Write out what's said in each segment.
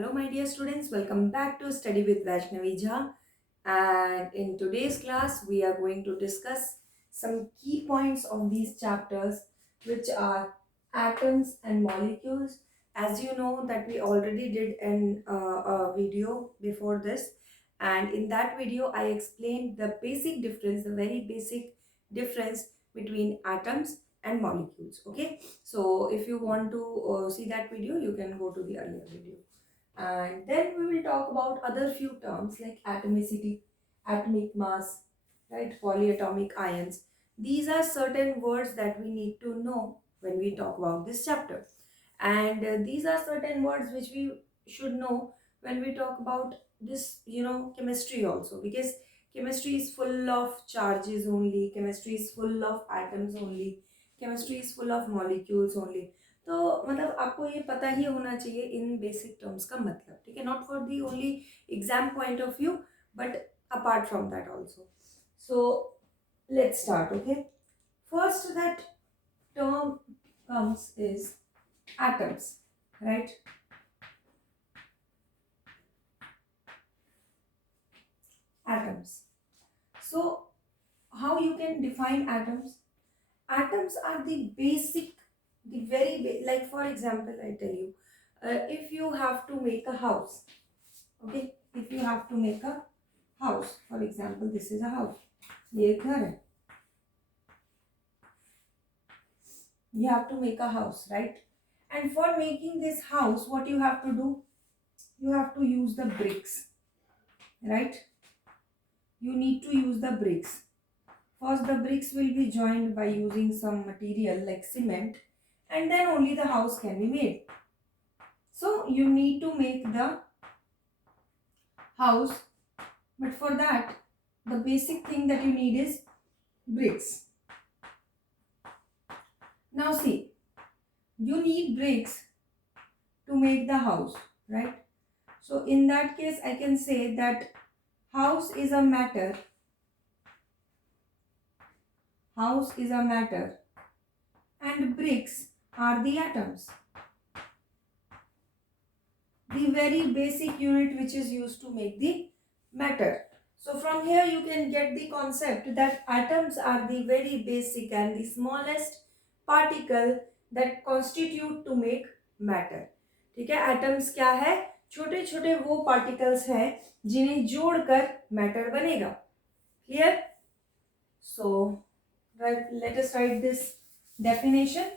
Hello, my dear students. Welcome back to Study with Vaishnavi. And in today's class, we are going to discuss some key points of these chapters, which are atoms and molecules. As you know, that we already did a video before this, and in that video, I explained the basic difference, the very basic difference between atoms and molecules. Okay, so if you want to see that video, you can go to the earlier video. And then we will talk about other few terms like atomicity, atomic mass, right, polyatomic ions. These are certain words that we need to know when we talk about this chapter. And these are certain words which we should know when we talk about this, chemistry also, because chemistry is full of charges only, chemistry is full of atoms only, chemistry is full of molecules only. तो मतलब आपको ये पता ही होना चाहिए इन basic terms का मतलब, ठीक है, not for the only exam point of view but apart from that also. So let's start. Okay, first that term comes is atoms, right? Atoms. So how you can define atoms? Atoms are the basic, the very like for example I tell you, if you have to make a house, okay, if you have to make a house, for example this is a house, ये एक घर है, you have to make a house, right? And for making this house, what you have to do, you have to use the bricks, right? You need to use the bricks. First the bricks will be joined by using some material like cement, and then only the house can be made. So you need to make the house, but for that the basic thing that you need is bricks. Now see, you need bricks to make the house, right? So in that case I can say that house is a matter, house is a matter, and bricks are the atoms, the very basic unit which is used to make the matter. So from here you can get the concept that atoms are the very basic and the smallest particle that constitute to make matter. ठीक है, atoms क्या है? छोटे छोटे वो particles हैं जिन्हें जोड़कर matter बनेगा. Clear? So let us write this definition.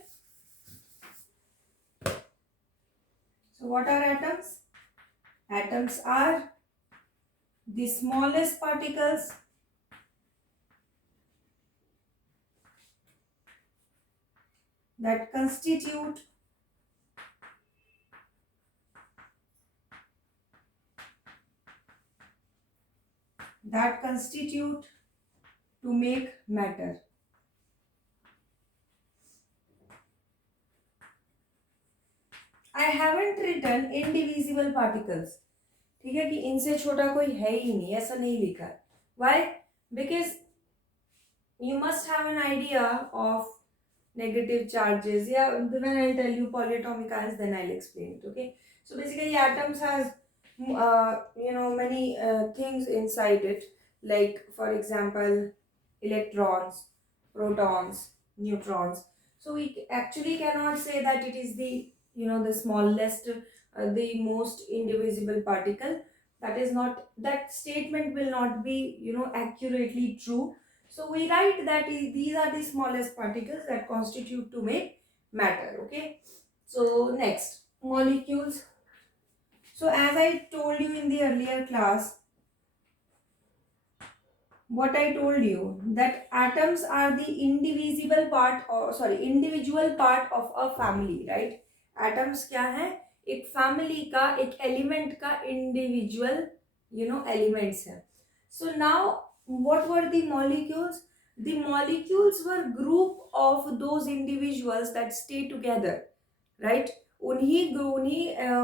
So what are atoms? Atoms are the smallest particles that constitute to make matter. I haven't written indivisible particles. ठीक है, कि इनसे छोटा कोई है ही नहीं, ऐसा नहीं लिखा. Why? Because you must have an idea of negative charges. Yeah, when I'll tell you polyatomic ions, then I'll explain it. Okay, so basically atoms has many things inside it, like for example electrons, protons, neutrons. So we actually cannot say that it is the the smallest, the most indivisible particle. That is not, that statement will not be accurately true. So we write that these are the smallest particles that constitute to make matter. Okay, so next, molecules. So as I told you in the earlier class, what I told you, that atoms are the individual part of a family, right? Atoms क्या है? एक family का, एक element का individual elements है. So now what were the molecules? The molecules were group of those individuals that stay together, right? उन्हीं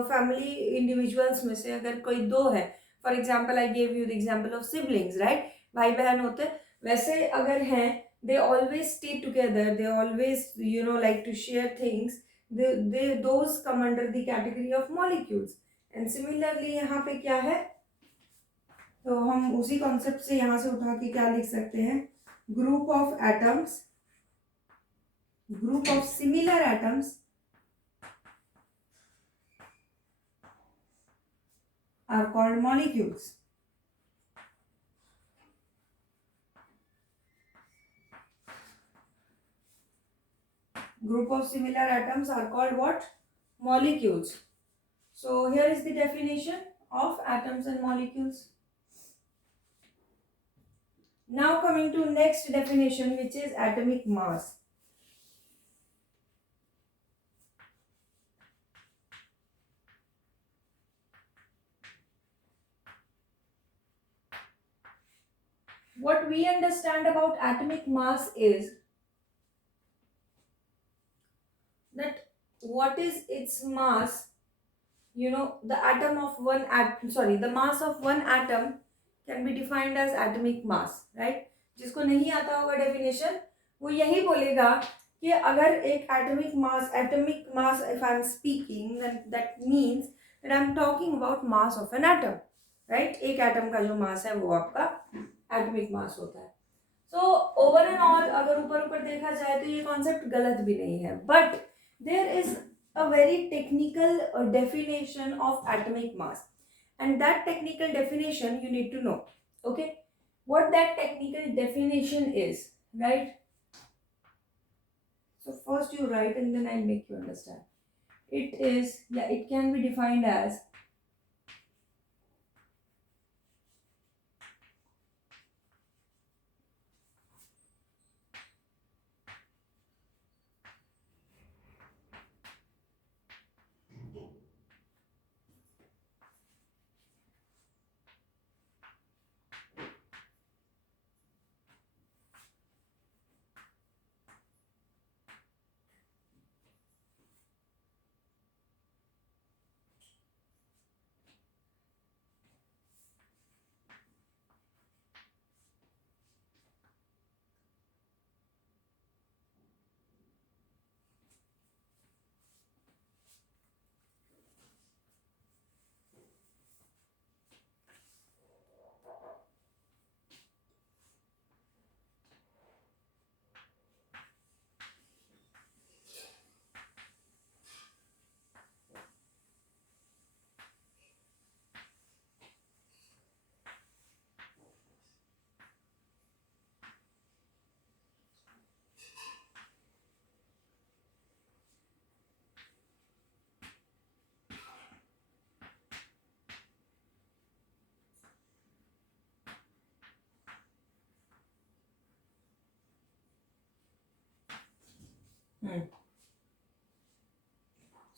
family individuals में से अगर कोई दो है, for example I gave you the example of siblings, right? भाई बहन होते, वैसे अगर हैं, they always stay together, they always like to share things, those come under the category of molecules. And similarly यहाँ पे क्या है, तो हम उसी कॉन्सेप्ट से यहाँ से उठा के क्या लिख सकते हैं, group of atoms, group of similar atoms are called molecules. Group of similar atoms are called what? Molecules. So here is the definition of atoms and molecules. Now coming to next definition, which is atomic mass. What we understand about atomic mass is that what is its mass, you know, the atom of one atom, sorry, the mass of one atom can be defined as atomic mass, right? जिसको नहीं आता होगा definition वो यही बोलेगा कि अगर एक atomic mass if I am speaking, then that means that I am talking about mass of an atom, right? एक atom का जो mass है वो आपका atomic mass होता है. So over and all अगर ऊपर ऊपर देखा जाए तो ये concept गलत भी नहीं है, but there is a very technical definition of atomic mass, and that technical definition you need to know. Okay, what that technical definition is, right? So first you write and then I'll make you understand. It is, yeah, it can be defined as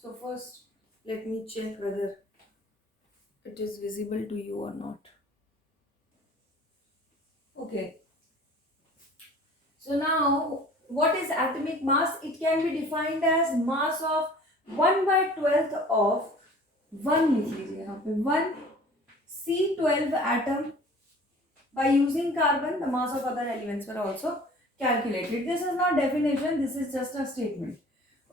So first let me check whether it is visible to you or not. Okay. So now what is atomic mass? It can be defined as mass of 1/12 of 1 लिख लीजिए यहाँ पे 1 C12 atom. By using carbon, the mass of other elements were also calculated. This is not definition, this is just a statement.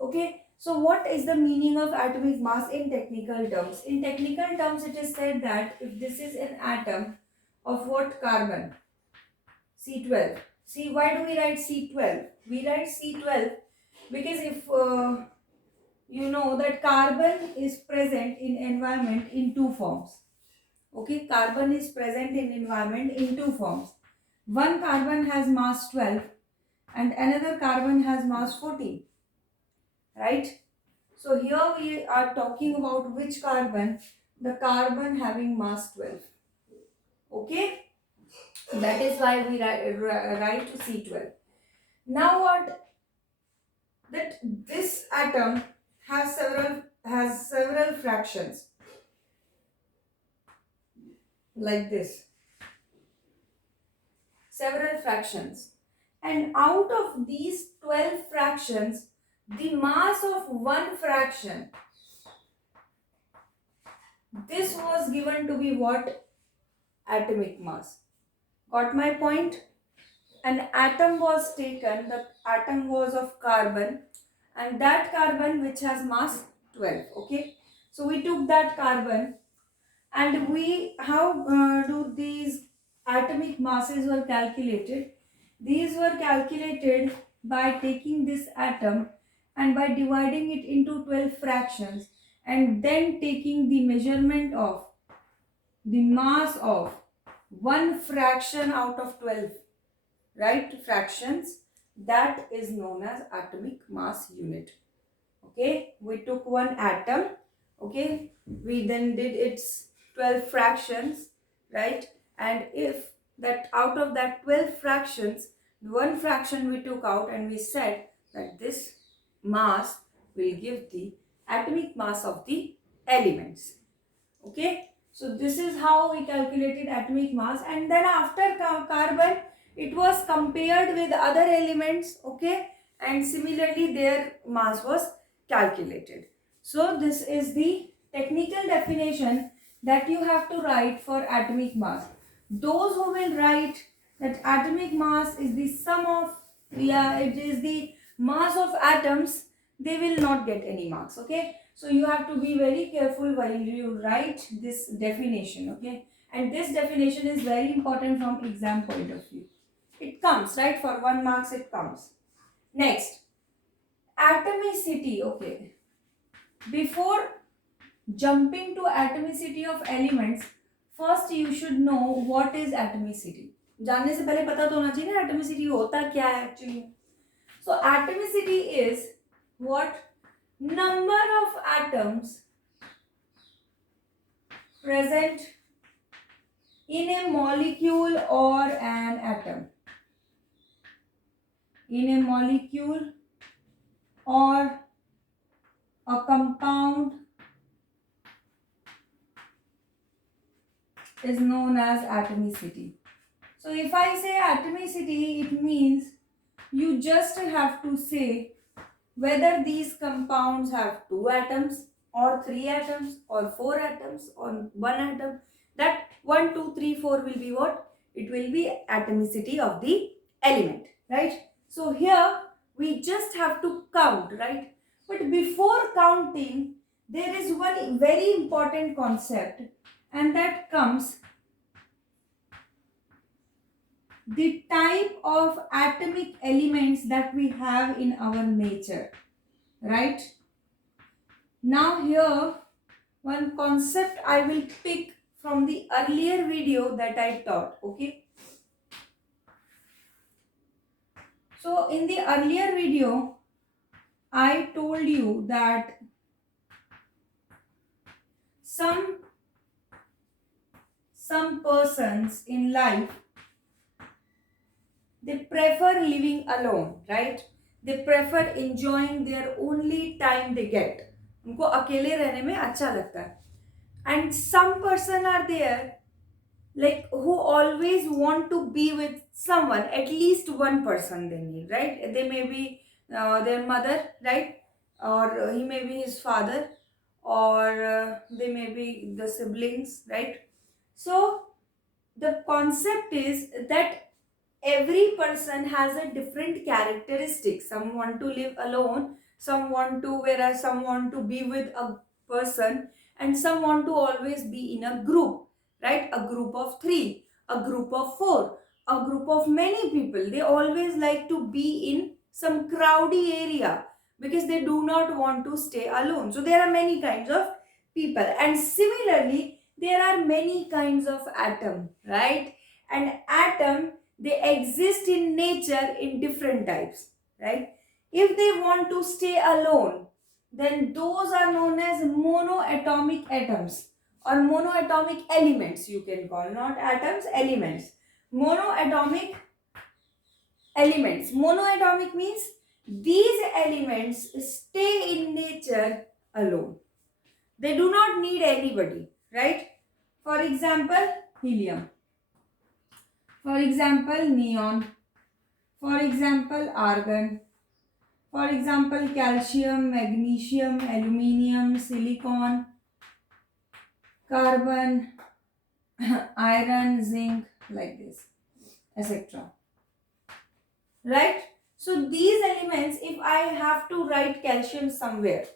Okay, so what is the meaning of atomic mass in technical terms? In technical terms, it is said that if this is an atom of what carbon? C12. See, why do we write C12? We write C12 because if you know that carbon is present in environment in two forms. Okay, carbon is present in environment in two forms. One carbon has mass 12 and another carbon has mass 14. Right? So here we are talking about which carbon? The carbon having mass 12. Okay? That is why we write C12. Now what? That this atom has several fractions. Like this. Several fractions. And out of these 12 fractions, the mass of one fraction, this was given to be what? Atomic mass. Got my point? An atom was taken, the atom was of carbon, and that carbon which has mass 12. Okay. So we took that carbon, and we how do these atomic masses were calculated? These were calculated by taking this atom and by dividing it into 12 fractions, and then taking the measurement of the mass of one fraction out of 12, right, fractions. That is known as atomic mass unit. Okay, we took one atom, okay, we then did its 12 fractions, right, and if that out of that 12 fractions, one fraction we took out, and we said that this mass will give the atomic mass of the elements. Okay, so this is how we calculated atomic mass, and then after carbon it was compared with other elements, okay, and similarly their mass was calculated. So this is the technical definition that you have to write for atomic mass. Those who will write that atomic mass is the sum of, yeah, it is the mass of atoms, they will not get any marks. Okay, so you have to be very careful while you write this definition. Okay, and this definition is very important from exam point of view. It comes, right, for 1 marks it comes. Next, atomicity. Okay, before jumping to atomicity of elements, first you should know what is atomicity. जानने से पहले पता तो होना चाहिए ना atomicity होता क्या है actually. So atomicity is what? Number of atoms present in a molecule or an atom. In a molecule or a compound is known as atomicity. So if I say atomicity, it means you just have to say whether these compounds have 2 atoms or 3 atoms or 4 atoms or 1 atom. That 1, 2, 3, 4 will be what? It will be atomicity of the element, right? So here we just have to count, right? But before counting, there is one very important concept, and that comes the type of atomic elements that we have in our nature, right? Now here one concept I will pick from the earlier video that I taught. Okay, so in the earlier video I told you that some persons in life, they prefer living alone, right? They prefer enjoying their only time they get. उनको अकेले रहने में अच्छा लगता है. And some person are there like who always want to be with someone, at least one person they need, right? They may be their mother, right? Or he may be his father, or they may be the siblings, right? So the concept is that every person has a different characteristic. Some want to live alone, some want to, whereas some want to be with a person, and some want to always be in a group, right? A group of 3, a group of 4, a group of many people. They always like to be in some crowdy area because they do not want to stay alone. So there are many kinds of people, and similarly there are many kinds of atom, right? And atom, they exist in nature in different types, right? If they want to stay alone, then those are known as monoatomic atoms or monoatomic elements, you can call, not atoms, elements. Monoatomic elements. Monoatomic means these elements stay in nature alone. They do not need anybody, right? For example, helium. For example, neon. For example, argon. For example, calcium, magnesium, aluminium, silicon, carbon, iron, zinc, like this, etc. Right? So these elements, if I have to write calcium somewhere,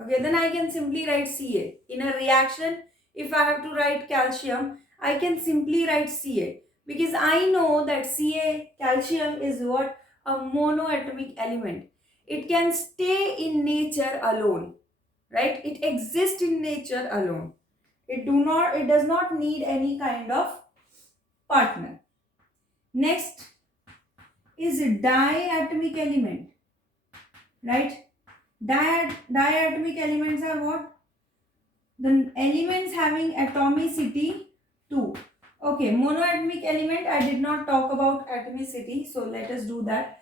Okay, then I can simply write Ca. In a reaction, if I have to write calcium, I can simply write Ca because I know that Ca, calcium, is what? A monoatomic element. It can stay in nature alone, right? It exists in nature alone. It does not need any kind of partner. Next is diatomic element, right? Diatomic elements are what? The elements having atomicity 2. Okay, monoatomic element, I did not talk about atomicity, so let us do that.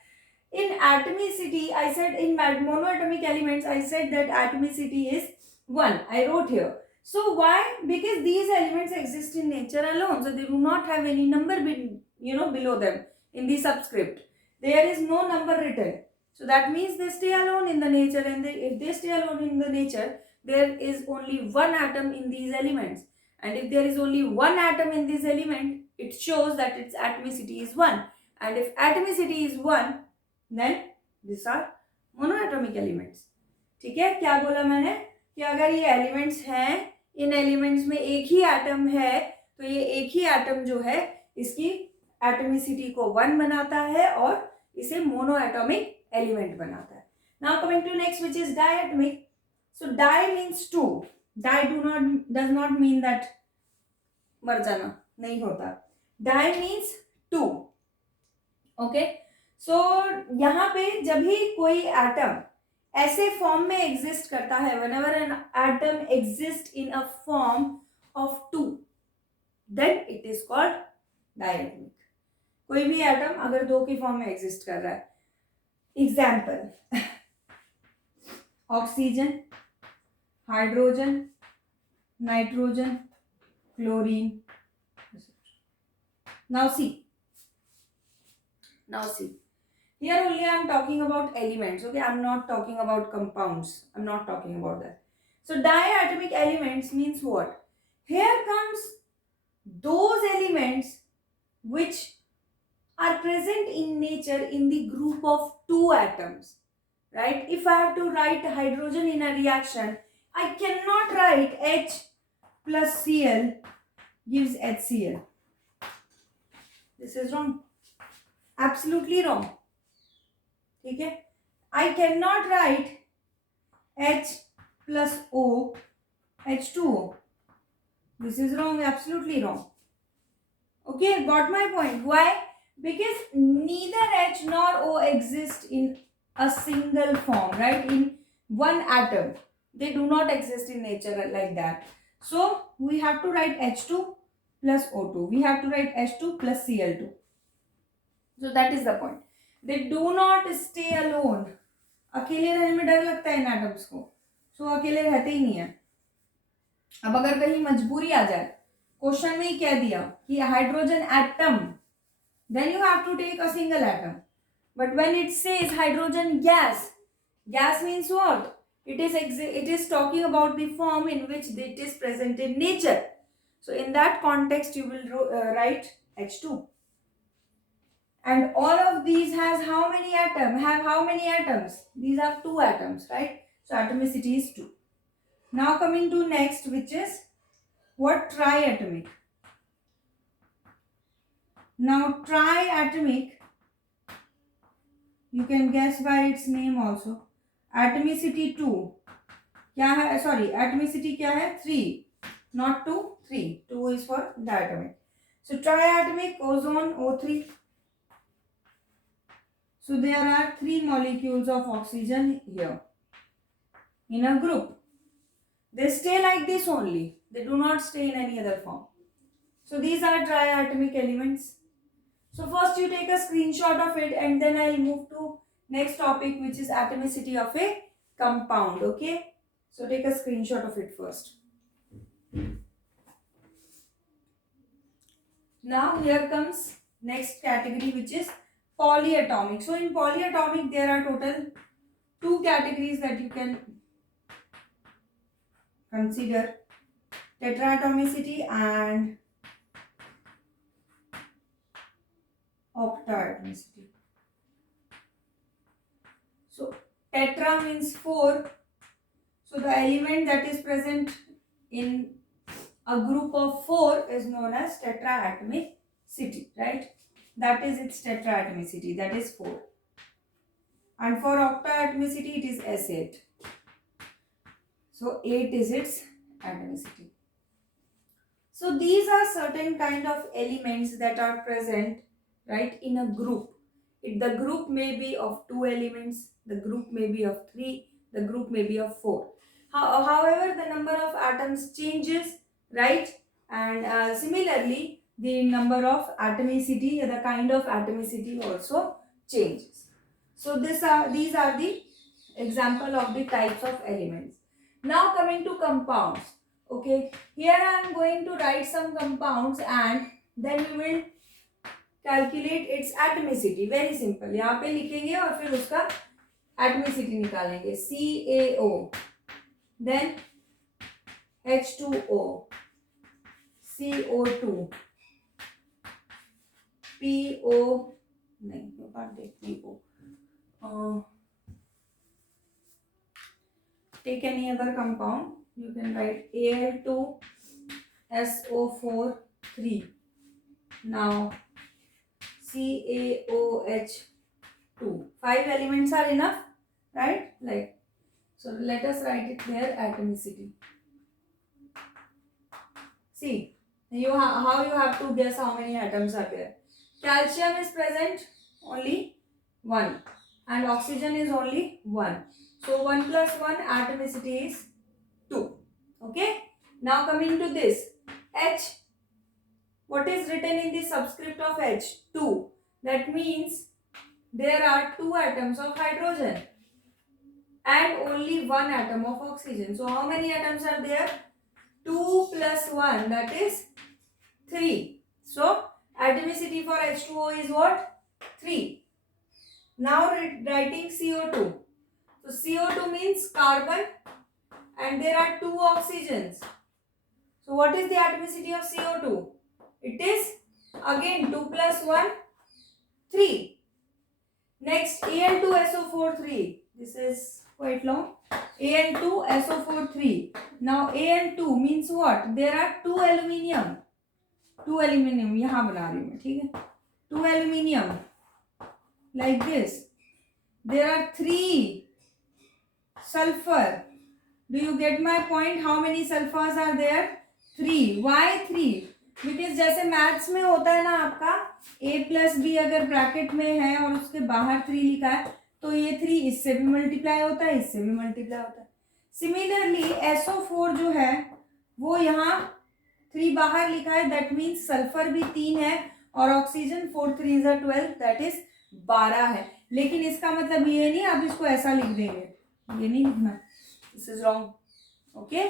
In atomicity, I said in monoatomic elements, I said that atomicity is 1. I wrote here. So why? Because these elements exist in nature alone. So they do not have any number below them in the subscript. There is no number written. So that means they stay alone in the nature, and if they stay alone in the nature, there is only one atom in these elements. And if there is only one atom in this element, it shows that its atomicity is 1. And if atomicity is 1, then these are monoatomic elements. ठीक है, क्या बोला मैंने कि अगर ये elements हैं, इन elements में एक ही एटम है, तो ये एक ही एटम जो है इसकी एटमिसिटी को 1 बनाता है और इसे मोनोएटॉमिक एलिमेंट बनाता है. Now coming to next, which is diatomic. So di means 2. Di does not mean that मर जाना, नहीं होता. Die means 2. ओके, सो यहाँ पे जब भी कोई एटम ऐसे फॉर्म में एग्जिस्ट करता है, whenever an atom exists in a form of 2, then it is called diatomic. कोई भी एटम अगर 2 की फॉर्म में एग्जिस्ट कर रहा है, example oxygen, hydrogen, nitrogen, chlorine. Now see, here only I am talking about elements. Okay, I am not talking about compounds. I am not talking about that. So diatomic elements means what? Here comes those elements which are present in nature in the group of 2 atoms, right? If I have to write hydrogen in a reaction, I cannot write H plus Cl gives HCl. This is wrong. Absolutely wrong. ठीक है, I cannot write H plus O H2O. This is wrong, absolutely wrong. Okay, got my point. Why? Because neither H nor O exist in a single form, right? In one atom. They do not exist in nature like that. So we have to write H2 plus O2. We have to write H2 plus Cl2. So that is the point. They do not stay alone. अकेले रहने में डर लगता है इन atoms को, सो अकेले रहते ही नहीं है. अब अगर कहीं मजबूरी आ जाए, क्वेश्चन में ही कह दिया कि hydrogen atom, then you have to take a single atom. But when it says hydrogen gas, gas means what? It is talking about the form in which it is present in nature. So in that context, you will write H2. And all of these has how many atoms? Have how many atoms? These are 2 atoms, right? So atomicity is 2. Now coming to next, which is what? Triatomic. Now triatomic, you can guess by its name also. Atomicity 2. क्या है? Sorry, atomicity क्या है? 3. Not 2, 3. 2 is for diatomic. So triatomic, ozone, O3. So there are 3 molecules of oxygen here in a group. They stay like this only. They do not stay in any other form. So these are triatomic elements. So first you take a screenshot of it, and then I'll move to next topic, which is atomicity of a compound. Okay. So take a screenshot of it first. Now here comes next category, which is polyatomic. So in polyatomic there are total 2 categories that you can consider: tetraatomicity and octaatomicity. So tetra means 4. So the element that is present in a group of 4 is known as tetraatomicity, right? That is its tetraatomicity, that is 4. And for octatomicity, it is S8. So 8 is its atomicity. So these are certain kind of elements that are present, right, in a group. The group may be of 2 elements, the group may be of 3, the group may be of 4. However, the number of atoms changes, right? And similarly, the number of atomicity, the kind of atomicity also changes. So these are the example of the types of elements. Now coming to compounds. Okay, here I am going to write some compounds and then we will calculate its atomicity. Very simple. यहाँ पे लिखेंगे और फिर उसका atomicity निकालेंगे. CaO, then H2O, CO2, PO, नहीं, you can't take PO. Take any other compound. You can write Al2SO4 3. Now CaOH2. 5 elements are enough, right? Like so. Let us write it there. Atomicity. See, how you have to guess how many atoms are there. Calcium is present only 1, and oxygen is only 1. So 1 plus 1 atomicity is 2. Okay. Now coming to this H. What is written in the subscript of H? 2. That means there are 2 atoms of hydrogen and only 1 atom of oxygen. So how many atoms are there? 2 plus 1, that is 3. So atomicity for H2O is what? 3. Now writing CO2. So CO2 means carbon and there are 2 oxygens. So what is the atomicity of CO2? It is again 2 plus 1, 3. Next Al2SO4 3. This is quite long. Al2SO4 3. Now Al2 means what? There are 2 aluminium. 2 aluminium. यहाँ बना रही हूँ मैं, ठीक है? 2 aluminium. Like this. There are 3 sulfur. Do you get my point? How many sulfurs are there? 3. Why 3? Because जैसे maths में होता है ना आपका a प्लस बी अगर ब्रैकेट में है और उसके बाहर 3 लिखा है तो ये 3 इससे भी मल्टीप्लाई होता है, इससे भी मल्टीप्लाई होता है. सिमिलरली SO4 जो है वो यहाँ 3 बाहर लिखा है, दैट मीन्स सल्फर भी 3 है और ऑक्सीजन 4 3 12, दैट इज 12 है. लेकिन इसका मतलब ये नहीं आप इसको ऐसा लिख देंगे, ये नहीं लिखना, this is wrong. Okay,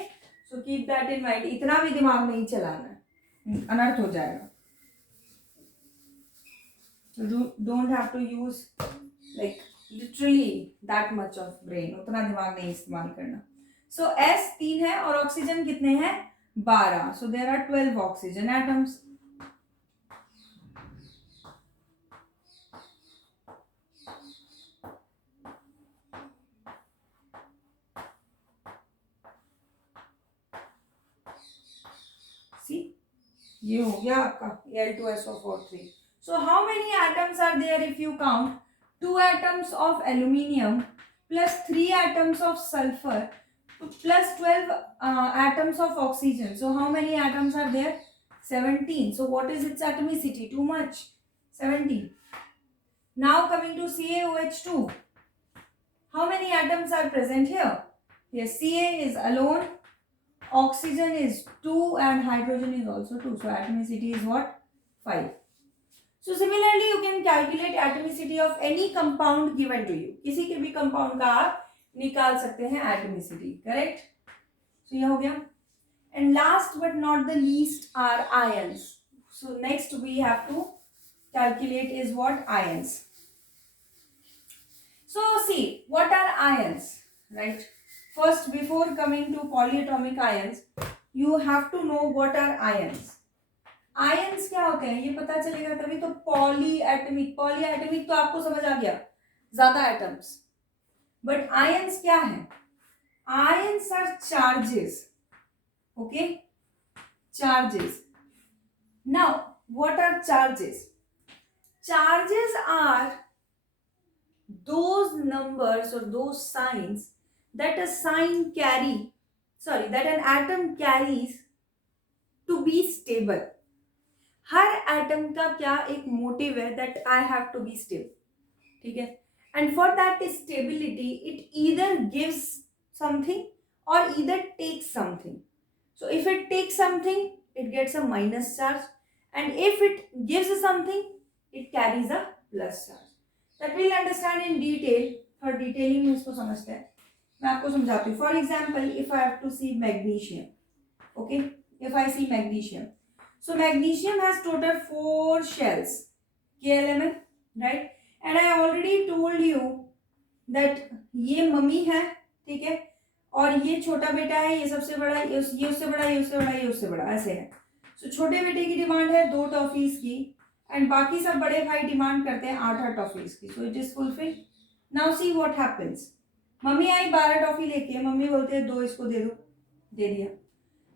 so keep that in mind. इतना भी दिमाग नहीं चलाना है, अनर्थ हो जाएगा. Don't have to use like literally that much of brain, उतना दिमाग नहीं इस्तेमाल करना. सो S 3 है और ऑक्सीजन कितने हैं? 12. So there are 12 oxygen atoms. ये हो गया आपका Al2SO4 3. So how many atoms are there if you count? 2 atoms of aluminium plus 3 atoms of sulfur plus 12 atoms of oxygen. So how many atoms are there? 17. So what is its atomicity? Too much. 17. Now coming to CaOH2. How many atoms are present here? Yes, Ca is alone. Oxygen is 2 and hydrogen is also 2. So atomicity is what? 5. So similarly you can calculate atomicity of any compound given to you. किसी के भी compound का आप निकाल सकते हैं atomicity. Correct? So ये हो गया. And last but not the least are ions. So next we have to calculate is what? Ions. So see, what are ions? Right? First, before coming to polyatomic ions, you have to know what are ions. Ions क्या होते हैं ये पता चलेगा तभी तो. Polyatomic, polyatomic तो आपको समझ आ गया, ज्यादा atoms. But ions क्या है? Ions are charges. Okay, charges. Now, what are charges? Charges are those numbers or those signs that a sign carry, sorry, that an atom carries to be stable. हर atom का क्या एक motive है that I have to be stable, ठीक है. And for that stability it either gives something और either takes something. So if it takes something, it gets a minus charge, and if it gives something, it carries a plus charge. That we'll understand in detail. For detailing में इसको समझते हैं. मैं आपको समझाती हूँ. For example, if I have to see magnesium, okay? If I see magnesium, so magnesium has total 4 shells, K element, right? And I already told you that ये mummy है, ठीक है, और ये छोटा बेटा है, ये सबसे बड़ा, ये उससे बड़ा, ये उससे बड़ा, ये उससे बड़ा, ऐसे है. सो छोटे बेटे की डिमांड है 2 टॉफीज की, एंड बाकी सब बड़े भाई डिमांड करते हैं 8 टॉफीज की. So it is fulfil. Now see what happens. Mummy I 12 toffee लेके, मम्मी बोलते हैं 2 इसको दे दो, दे दिया.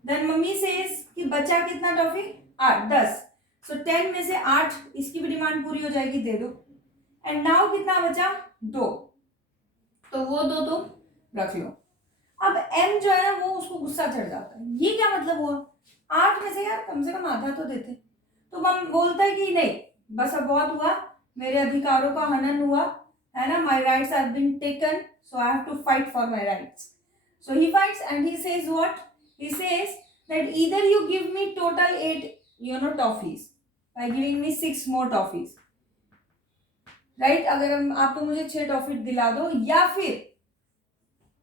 देन मम्मी सेज कि बचा कितना टॉफी, 8, 10. सो 10 में से 8, इसकी भी डिमांड पूरी हो जाएगी, दे दो. एंड नाउ कितना बचा, 2. तो वो 2 तो रख लो. अब एम जो है ना वो उसको गुस्सा चढ़ जाता है. ये क्या मतलब हुआ, 8 में से यार कम से कम आधा तो देते. तो मम बोलता है कि नहीं, बस अब बहुत हुआ, मेरे अधिकारों का हनन हुआ है ना, my rights have been taken, so I have to fight for my rights. So he fights and he says what, he says that either you give me total 8 toffees by giving me 6 more toffees, right. अगर आप तो मुझे 6 toffee दिला दो, या फिर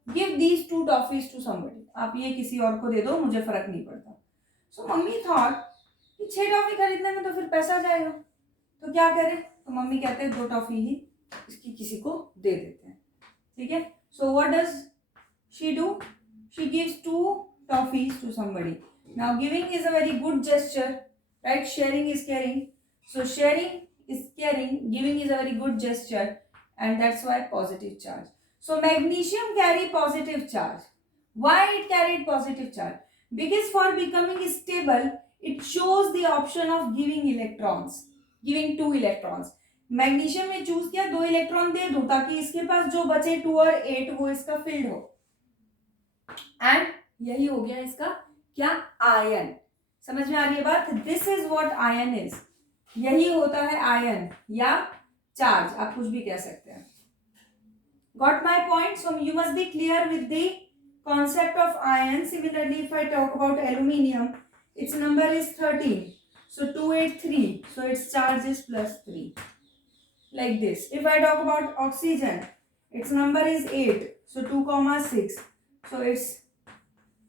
give these 2 toffees to somebody, आप ये किसी और को दे दो, मुझे फर्क नहीं पड़ता. सो मम्मी थॉट कि 6 टॉफी खरीदने में तो फिर पैसा जाएगा, तो क्या करें. तो मम्मी कहते हैं 2 टॉफी ही इसकी किसी को दे देते हैं, ठीक है. So what does she do, she gives 2 toffees to somebody. Now giving is a very good gesture, right. Sharing is caring. So sharing is caring, giving is a very good gesture, and that's why positive charge. So magnesium carry positive charge. Why it carried positive charge? Because for becoming stable, it chose the option of giving electrons, giving 2 electrons. Magnesium में choose किया 2 electron दे दूं ताकि इसके पास जो बचे 2 और 8 वो इसका फील्ड हो. एंड यही हो गया इसका क्या, आयन. समझ में आ रही है बात. This is what ion is. यही होता है आयन या चार्ज, आप कुछ भी कह सकते हैं. Got my point. So you must be clear with the concept of ion. Similarly, if I talk about aluminium, its number is 13, so 283, so its charge is +3, like this. If I talk about oxygen, its number is 8, so 2,6, so its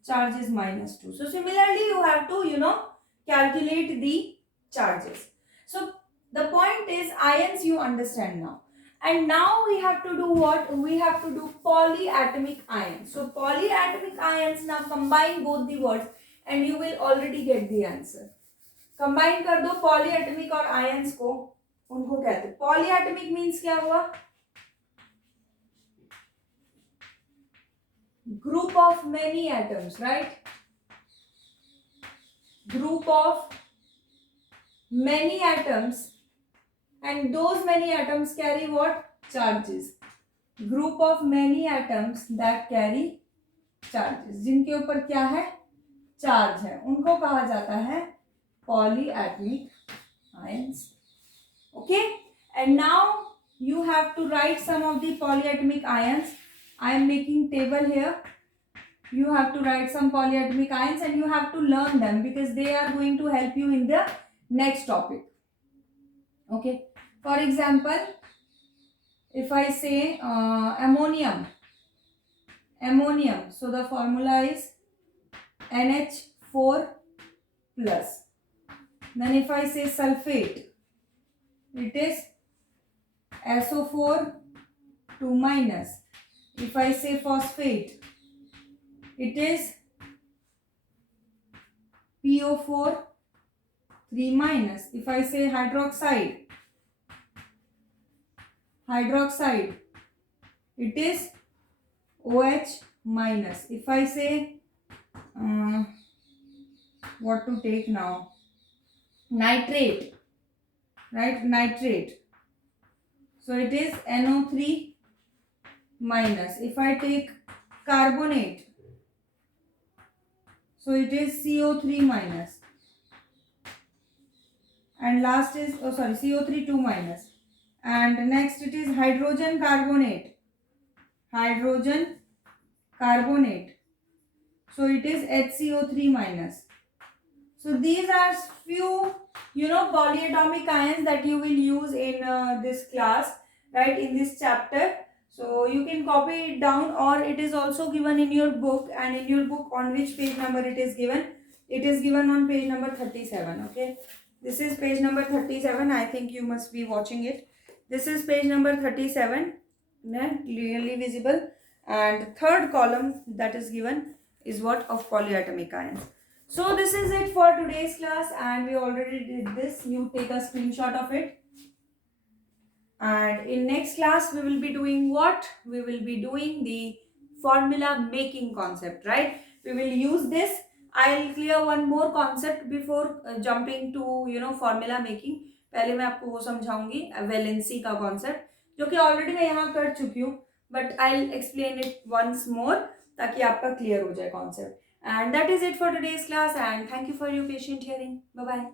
charge is -2. So similarly you have to calculate the charges. So the point is ions you understand now. And now we have to do what? We have to do polyatomic ions. So polyatomic ions, now combine both the words and you will already get the answer. Combine कर दो polyatomic और ions को, उनको कहते हैं polyatomic. means क्या हुआ? Group of many atoms, right? Group of many atoms, and those many atoms carry what? Charges. Group of many atoms that carry charges, जिनके ऊपर क्या है, चार्ज है, उनको कहा जाता है polyatomic ions. Okay, and now you have to write some of the polyatomic ions. I am making table here. You have to write some polyatomic ions and you have to learn them because they are going to help you in the next topic. Okay, for example, if I say ammonium, so the formula is NH4 plus. Then if I say sulfate, it is SO4 2 minus. If I say phosphate, it is PO4 3 minus. If I say hydroxide, it is OH minus. If I say what to take now, nitrate, right, nitrate, so it is NO3 minus. If I take carbonate, so it is CO3 minus, and last is, oh sorry, CO3 2 minus, and next it is hydrogen carbonate, hydrogen carbonate, so it is HCO3 minus. So these are few, polyatomic ions that you will use in this class, right, in this chapter. So you can copy it down, or it is also given in your book, and in your book on which page number it is given? It is given on page number 37. Okay, this is page number 37. I think you must be watching it. This is page number 37, clearly visible, and third column that is given is what? Of polyatomic ions. So this is it for today's class, and we already did this. You take a screenshot of it. And in next class we will be doing what? We will be doing the formula making concept, right? We will use this. I'll clear one more concept before jumping to formula making. पहले मैं आपको वो समझाऊंगी valency का concept, जो कि already मैं यहाँ कर चुकी हूँ, but I explain it once more ताकि आपका क्लियर हो जाए concept. And that is it for today's class, and thank you for your patient hearing. Bye bye.